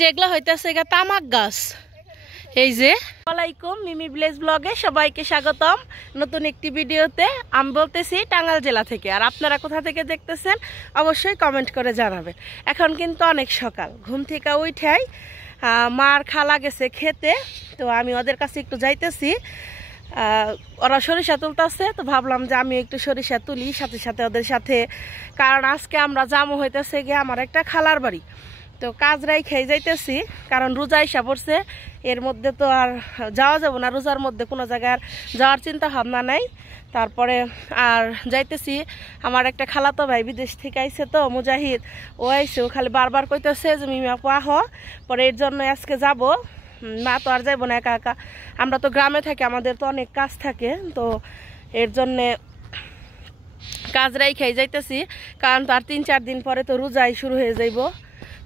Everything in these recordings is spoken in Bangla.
যেগুলো হইতেছে তামাক গাছ। এই যে আসসালামাইকুম, মিমি ভিলেজ ব্লগে সবাইকে স্বাগতম নতুন একটি ভিডিওতে। আমি বলতেছি টাঙ্গাইল জেলা থেকে। আর আপনারা কোথা থেকে দেখতেছেন অবশ্যই কমেন্ট করে জানাবেন। এখন কিন্তু অনেক সকাল, ঘুম থেকে উঠাই মার খালা গেছে খেতে, তো আমি ওদের কাছে একটু যাইতেছি। ওরা সরিষা তুলতেছে, তো ভাবলাম যে আমি একটু সরিষা তুলি সাথে সাথে ওদের সাথে, কারণ আজকে আমরা জামু হইতেছে গিয়ে আমার একটা খালার বাড়ি। তো কাজরাই খেয়ে যাইতেছি, কারণ রোজা এসে পড়ছে, এর মধ্যে তো আর যাওয়া যাবো না। রোজার মধ্যে কোনো জায়গায় যাওয়ার চিন্তা ভাবনা নাই। তারপরে আর যাইতেছি, আমার একটা খালাতো ভাই বিদেশ থেকে আইছে, তো মুজাহিদ, ও আইছে, ও খালি বারবার কইতেছে যে মিমি আপু আহ, পরে এর জন্য আজকে যাব। না তো আর যাইব না একা একা, আমরা তো গ্রামে থাকি, আমাদের তো অনেক কাজ থাকে, তো এর জন্যে কাজরাই খেয়ে যাইতেছি। কারণ তার 3-4 দিন পরে তো রোজাই শুরু হয়ে যাইব।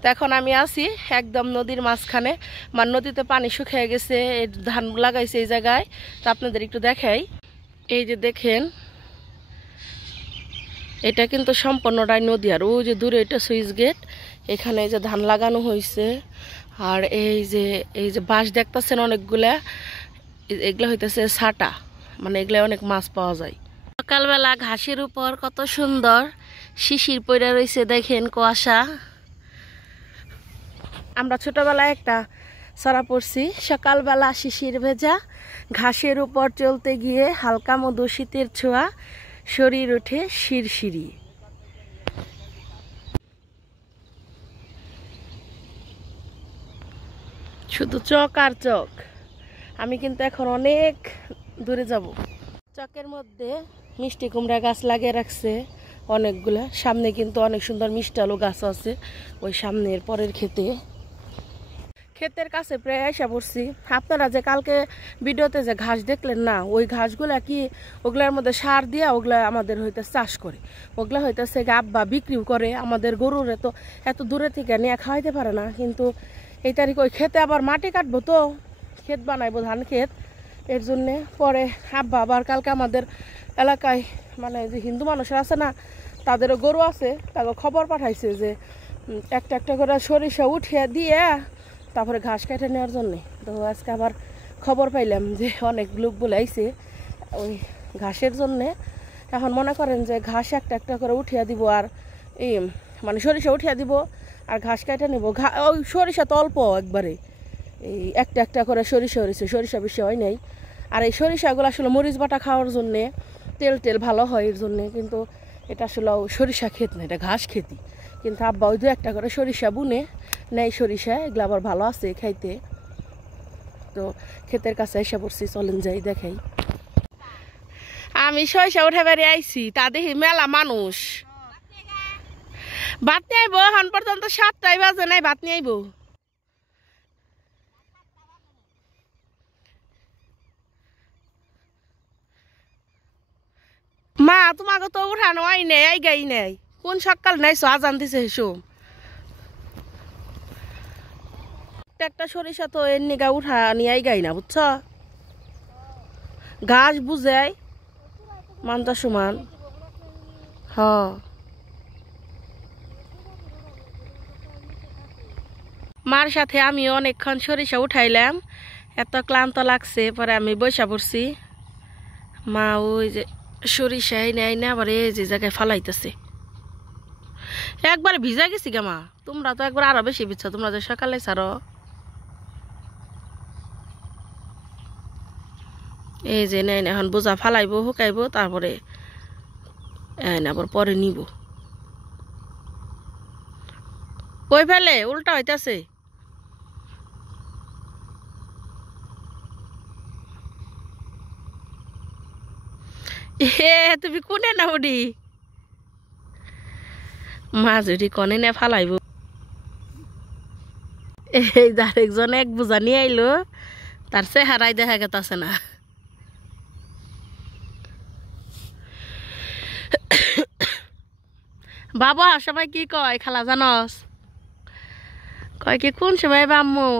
তো এখন আমি আছি একদম নদীর মাঝখানে, মানে নদীতে পানি শুকিয়ে গেছে, এই ধান লাগাইছে এই জায়গায়। তো আপনাদের একটু দেখাই, এই যে দেখেন, এটা কিন্তু সম্পূর্ণটাই নদী। আর ওই যে দূরে এটা সুইচ গেট, এখানে এই যে ধান লাগানো হয়েছে। আর এই যে বাঁশ দেখতেছেন অনেকগুলা, এগুলো হইতেছে সাটা, মানে এগুলো অনেক মাছ পাওয়া যায়। সকালবেলা ঘাসের উপর কত সুন্দর শিশির পড়ে রয়েছে, দেখেন কুয়াশা। আমরা ছোটবেলায় একটা ছড়া পড়ছি, সকালবেলা শিশির ভেজা, ঘাসের উপর চলতে গিয়ে হালকা মধু শীতের ছোঁয়া, শরীর ওঠে শিরশিরি। শুধু চক আর চক। আমি কিন্তু এখন অনেক দূরে যাব। চকের মধ্যে মিষ্টি কুমড়া গাছ লাগিয়ে রাখছে অনেকগুলা, সামনে কিন্তু অনেক সুন্দর মিষ্টি আলু গাছ আছে ওই সামনের পরের ক্ষেতের কাছে প্রায় আইসা পড়ছি। আপনারা যে কালকে ভিডিওতে যে ঘাস দেখলেন না, ওই ঘাসগুলা কি ওগুলার মধ্যে সার দিয়া ওগুলা আমাদের হইতে চাষ করে, ওগুলা হইতেছে আব্বা বিক্রিও করে। আমাদের গরুরে তো এত দূরে থেকে নিয়ে খাওয়াইতে পারে না, কিন্তু এই তারিখ ওই ক্ষেতে আবার মাটি কাটবো, তো ক্ষেত বানাইবো, ধান ক্ষেত, এর জন্যে পরে আব্বা আবার কালকে আমাদের এলাকায়, মানে যে হিন্দু মানুষের আছে না, তাদেরও গরু আছে, তাকে খবর পাঠাইছে যে একটা একটা করে সরিষা উঠিয়ে দিয়ে তারপরে ঘাস কেটে নেওয়ার জন্যে। তো আজকে আবার খবর পাইলাম যে অনেক লোক বলে আইছে ওই ঘাসের জন্যে। এখন মনে করেন যে ঘাস একটা একটা করে উঠিয়ে দিব, আর এই মানে সরিষা উঠিয়ে দিব আর ঘাস কেটে নিব। ওই সরিষা তো অল্প একবারে, এই একটা একটা করে সরিষা হয়েছে, সরিষা বেশি হয় নাই। আর এই সরিষাগুলো আসলে মরিচ বাটা খাওয়ার জন্যে, তেল ভালো হয় এর জন্যে, কিন্তু এটা আসলে সরিষা ক্ষেত না, এটা ঘাস খেতি। কিন্তু আব্বা ওই 2-1টা করে সরিষা বুনে নেই, সরিষা এগুলো আবার ভালো আছে খাইতে। তো ক্ষেতের কাছে এসে পড়ছি, চলেন যাই দেখাই। আমি সরিষা উঠে বেরিয়ে আইছি, তা দেখি মেলা মানুষ। ভাত নিয়ে আইব, এখন পর্যন্ত 7টাই বাজে নাই, ভাত নিয়ে আইব। মা তোমাকে তো উঠানো আই নেই, আই গাই নেই, কোন সকাল নাইছো, আজান দিছে হেসো। একটা সরিষা তো এর নিগা উঠা নিয়ে গাই না, বুঝছ, ঘাস বুঝাই মানটা সমান। হ মার সাথে আমি অনেকক্ষণ সরিষা উঠাইলাম, এত ক্লান্ত লাগছে, পরে আমি বৈশা পড়ছি। মা ওই যে সরিষা নেয় না, আবার এই যে জায়গায় ফালাইতেছে। একবার ভিজা গেছি গে মা, তোমরা তো একবার আরো বেশি ভিজছ, তোমরা যে সকালে ছাড়ো। এই যে নেই না, এখন বোঝা ফালাইবো, শুকাইবো, তারপরে আবার পরে নিব। কই ফেলে উল্টা হইতাছে। তুমি কোনে না উডি মা যদি কনে না ফালাইব। এই আরেকজন এক বোঝা নিয়ে আইলো, তার চেহারাই দেখা গেতাছে না। বাবা সবাই কি কয় খালা জানস, কয় কি কোন সময় বাম্মু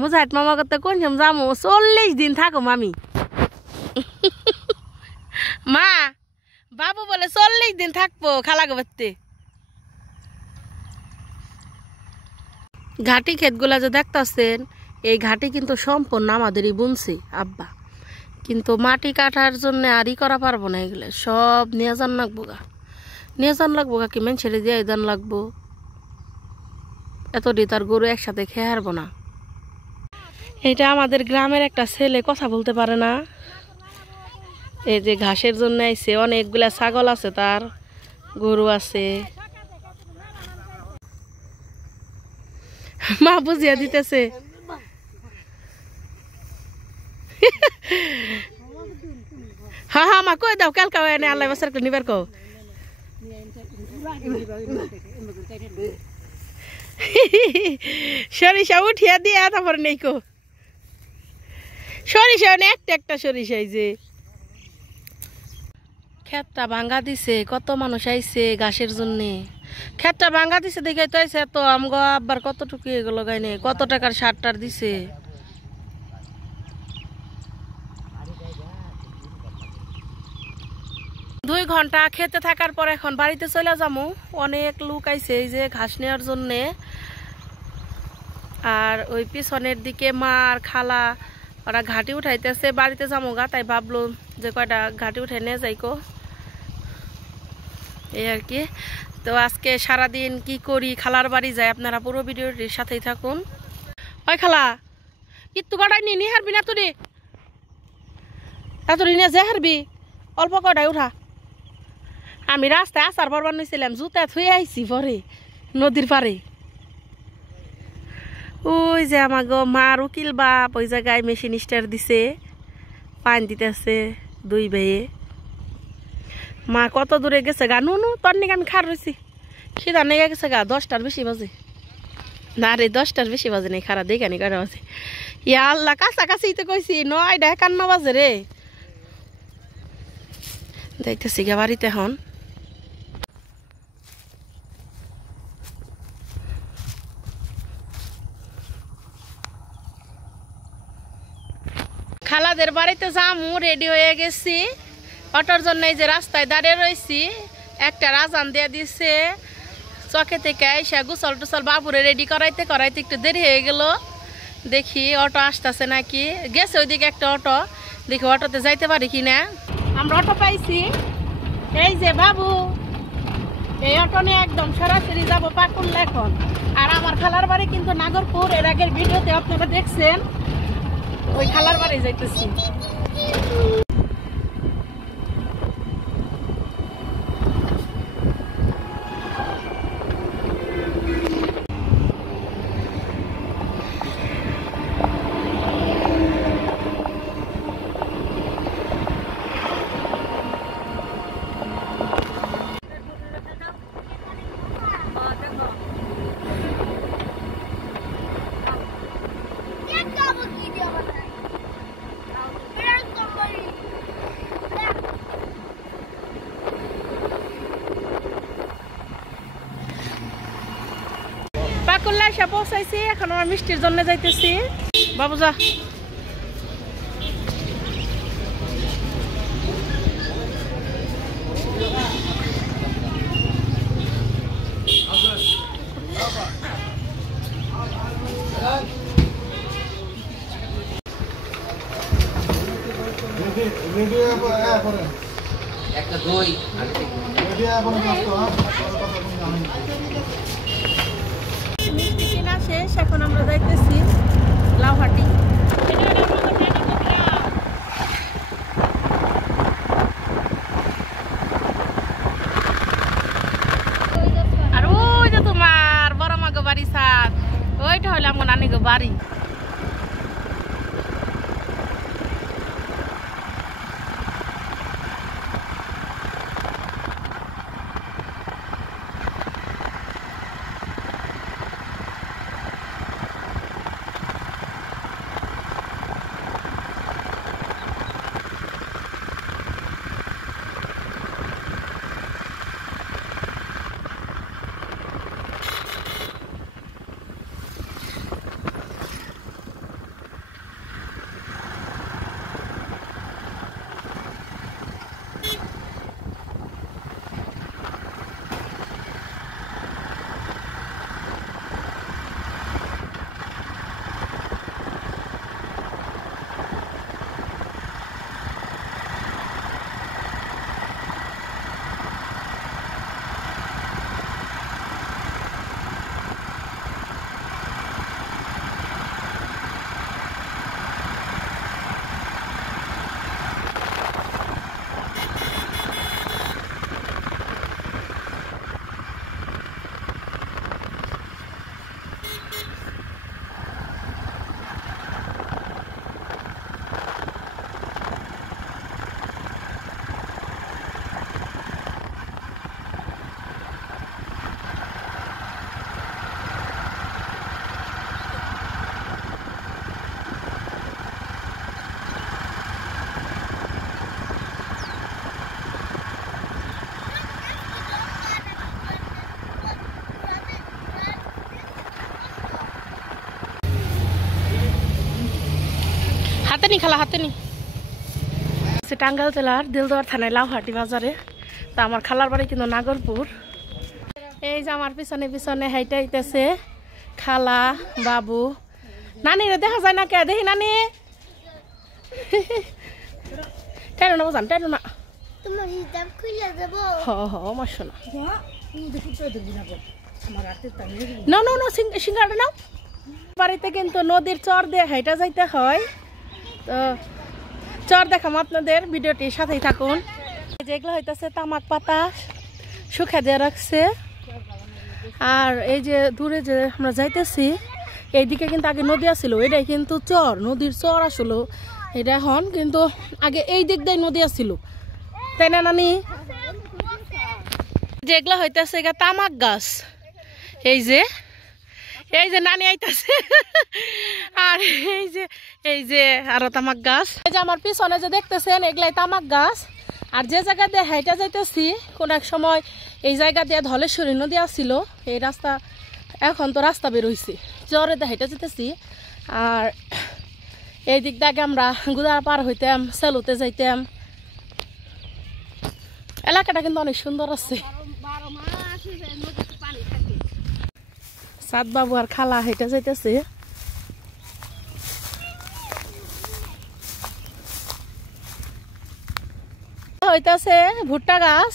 মুজাহিদ মামা করতে কোন সময় যামু, 40 দিন থাকুম আমি। মা বাবু বলে 40 দিন থাকবো খালা গোবাতে। ঘাটি ক্ষেতগুলা যে দেখতেছেন, এই ঘাটি কিন্তু সম্পূর্ণ আমাদেরই বুনছি আব্বা, কিন্তু মাটি কাটার জন্য আরই করা পারবো না। এগুলো সব নিয়ে যান লাগবো গা, নিয়ে যান লাগবো গা, কি মেন ছেড়ে দিয়ে দান লাগবো। এতটি তার গরু একসাথে খেয়ে হারবো না। এটা আমাদের গ্রামের একটা ছেলে কথা বলতে পারে না, এই যে ঘাসের জন্য আইছে। অনেকগুলা ছাগল আছে, তার গরু আছে। মা বুঝিয়া দিতেছে। হ্যাঁ হ্যাঁ মা কই দাও, কালকা এনে আল্লাহ বছর নিবার কো। সরিষা উঠিয়া দিয়া তারপর নেই কো সরিষা, একটা একটা সরিষা। এই যে ক্ষেতটা ভাঙ্গা দিছে, কত মানুষ আইছে ঘাসের জন্য। ক্ষেতটা ভাঙ্গা দিছে দেখে তো আইছে, তো আমগো আবার কতটুকু এগুলো গাইনে কত টাকার সার টার দিছে। 2 ঘন্টা খেতে থাকার পর এখন বাড়িতে চলে যাবো। অনেক লোক আইছে এই যে ঘাস নেওয়ার জন্যে। আর ওই পিছনের দিকে মা আর খালা ওরা ঘাটি উঠাইতেছে, বাড়িতে যাবো গা, তাই ভাবলো যে কয়টা ঘাটি উঠাই নিয়ে যাইকো, এই আর কি। তো আজকে সারাদিন কি করি খালার বাড়ি যাই, আপনারা পুরো ভিডিওটির সাথেই থাকুন। ওই খালা কিত্তু কটাই নিয়ে হারবি না তুই, তুই নিয়ে যে হারবি, অল্প কটাই উঠা। আমি রাস্তায় আচার পরবার নিয়েছিলাম, জুতা থুয়ে আইছি পরে নদীর পারে। ওই যে আমার গো মার উকিল বাপ ওই জায়গায় মেশিন স্টার দিছে, পানি দিতেছে 2 ভাইয়ে। মা কত দূরে গেছে গা, নুনু তোর নিকে আমি খার রয়েছি, খিদা নেগে গেছে গা। 10টার বেশি বাজে না রে, 10টার বেশি বাজে নেই, খারা দেখানি কয়টা বাজে। ইয়া আল্লাহ, কাছাকাছি তো কইছি 9টা 51 বাজে রে। দেখতেছি গা বাড়িতে এখন। খালাদের বাড়িতে যামু, রেডি হয়ে গেছি অটোর জন্য। এই যে রাস্তায় দাঁড়িয়ে রয়েছি, একটা রাজান দিয়ে দিছে। চকে থেকে এসে গোসল টুসল বাবুরে রেডি করাইতে করাইতে একটু দেরি হয়ে গেল। দেখি অটো আসতেছে নাকি, গেছে ওইদিকে একটা অটো, দেখি অটোতে যাইতে পারি কিনা। আমরা অটো পাইছি, এই যে বাবু এই অটো নিয়ে একদম সরাসরি যাবো পাকুল্লা এখন। আর আমার খালার বাড়ি কিন্তু নাগরপুর, এর আগের ভিডিওতে আপনারা দেখছেন, ওই খালার বাড়ি যাইতেছি। পাকুল্লা এসে পৌঁছাইছি, এখন আমরা মিষ্টির জন্য যাইতেছি। বাবু যা। একটা দই মিষ্টি কিনা শেষ, এখন আমরা যাইতেছি লাউহাটি। আর ওই যে তোমার বড় মাগো বাড়ি সাথ, ওইটা হইলে আমার নানি গো বাড়ি। হাতে নি খালা হাতে নি টাঙ্গাইল জেলার দিলদুয়ার থানায় লাউহাটি বাজারে। তা আমার খালার বাড়ি কিন্তু নাগরপুর। এই যে আমার পিছনে পিছনে হাইটাইতেছে খালা বাবু। নানি রে দেখা যায় না কে? দেখি নানি টাইনো না বাজান, টাইনো না। আমার শোনা সিঙ্গারা নাও। বাড়িতে কিন্তু নদীর চর দিয়ে হাইটা যাইতে হয়। তো চর দেখাম আপনাদের, ভিডিওটির সাথেই থাকুন। যেগুলো হইতেছে তামাক পাতা শুকা দিয়ে রাখছে। আর এই যে দূরে যে আমরা যাইতেছি এইদিকে কিন্তু আগে নদী আসছিল, এটাই কিন্তু চর, নদীর চর আসলো এটা এখন, কিন্তু আগে এই দিক দিয়ে নদী আসছিল, তাই না নানি? যেগুলো হইতেছে তামাক গাছ। এই যে নানি আইতাছে। আর এই যে আরো তামাক গাছ। এই যে আমার পিছনে যে দেখতেছেন এগুলাই তামাক গাছ। আর যে জায়গা দিয়ে হাইটা যাইতেছি কোন এক সময় এই জায়গা দিয়ে ধলেশ্বরী নদী আসছিল। এই রাস্তা এখন তো রাস্তা বের হয়েছে, চরে দিয়ে হাইটা যেতেছি। আর এই দিক দিয়ে আমরা গুদার পার হইতাম, সেলুতে যাইতাম। এলাকাটা কিন্তু অনেক সুন্দর আছে। সাদ বাবু আর খালা হেঁটে যাইতেছে। হইতাছে ভুট্টা গাছ।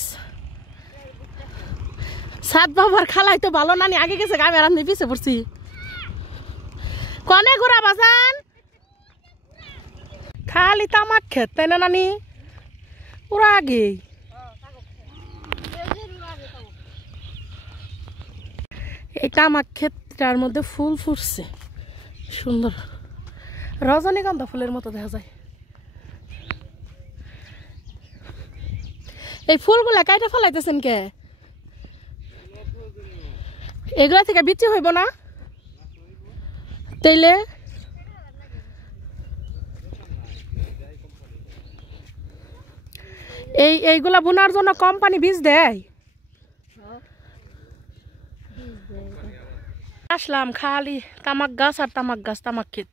সাদ বাবু আর খালাই তো ভালো নানি আগে গেছে, আমি আর আমি পিছে পড়ছি। কনে ঘুরা বাজান খালি তামাক খেত, তাই না নানি? পুরা আগে এই তামাক ক্ষেতটার মধ্যে ফুল ফুটছে সুন্দর, রজনীগন্ধা ফুলের মতো দেখা যায়। এই ফুলগুলা কাইটা ফলাইতেছেন কে? এগুলা থেকে বিচি হইব না তাইলে? এইগুলা বোনার জন্য কোম্পানি বীজ দেয়। আসলাম খালি তামাক গাছ আর তামাক গাছ, তামাক ক্ষেত।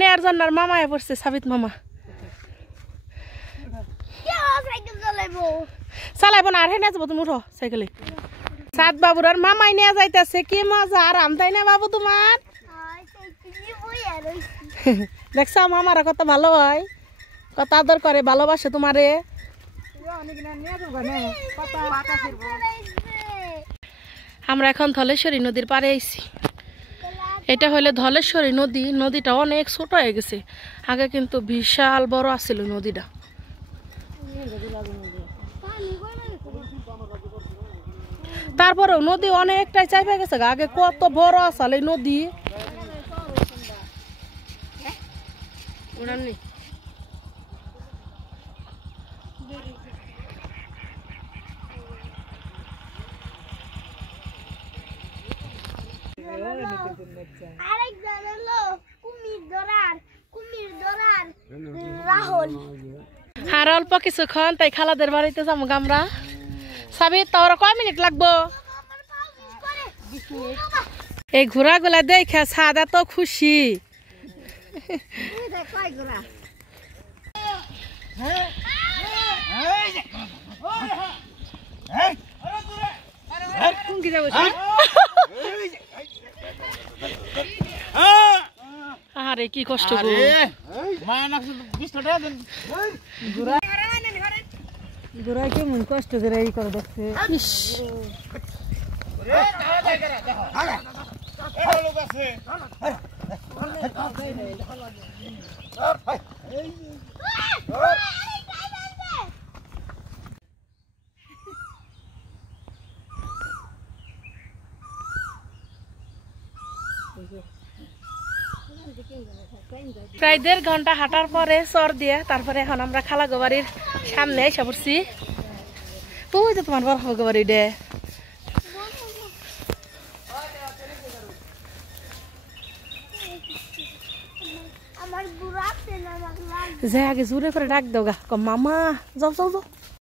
নেয়ার জন্য মামায় পড়ছে, সাবিত মামা চালাইবো না। আর হেনে যাবো, তুমি উঠো সাইকেলে। সাদ বাবুর আর মামাই নিয়ে যাইতেছে, কি মজা আরাম, তাই না বাবু তোমার? দেখছো মামারা কত ভালো হয়, কত আদর করে, ভালোবাসে তোমারে। আমরা এখন ধলেশ্বরী নদীর পাড়ে আইছি। এটা হলে ধলেশ্বরী নদী। নদীটা অনেক ছোট হয়ে গেছে, আগে কিন্তু বিশাল বড় আছিল নদীটা। তারপরেও নদী অনেকটাই চাইপা গেছে, আগে কত বড় আসল এই নদী। আর অল্প কিছুক্ষণ তাই খালাদের বাড়িতে যাবো আমরা। সাবি তোর কয় মিনিট লাগবো? এই ঘোড়াগুলা দেখে সাদা তো খুশি। আরে কি কষ্ট গো, ঘোড়ায় কেমন কষ্ট করে এই করে দেখছে। প্রায় 1.5 ঘন্টা হাঁটার পরে চর দিয়ে তারপরে এখন আমরা খালাগো বাড়ির সামনে এসে পড়ছি। ওই যে তোমার বড় খালাগো বাড়ি ডে। যে আগে জোরে করে ডাক দাও গা, মামা যাও যাও যাও।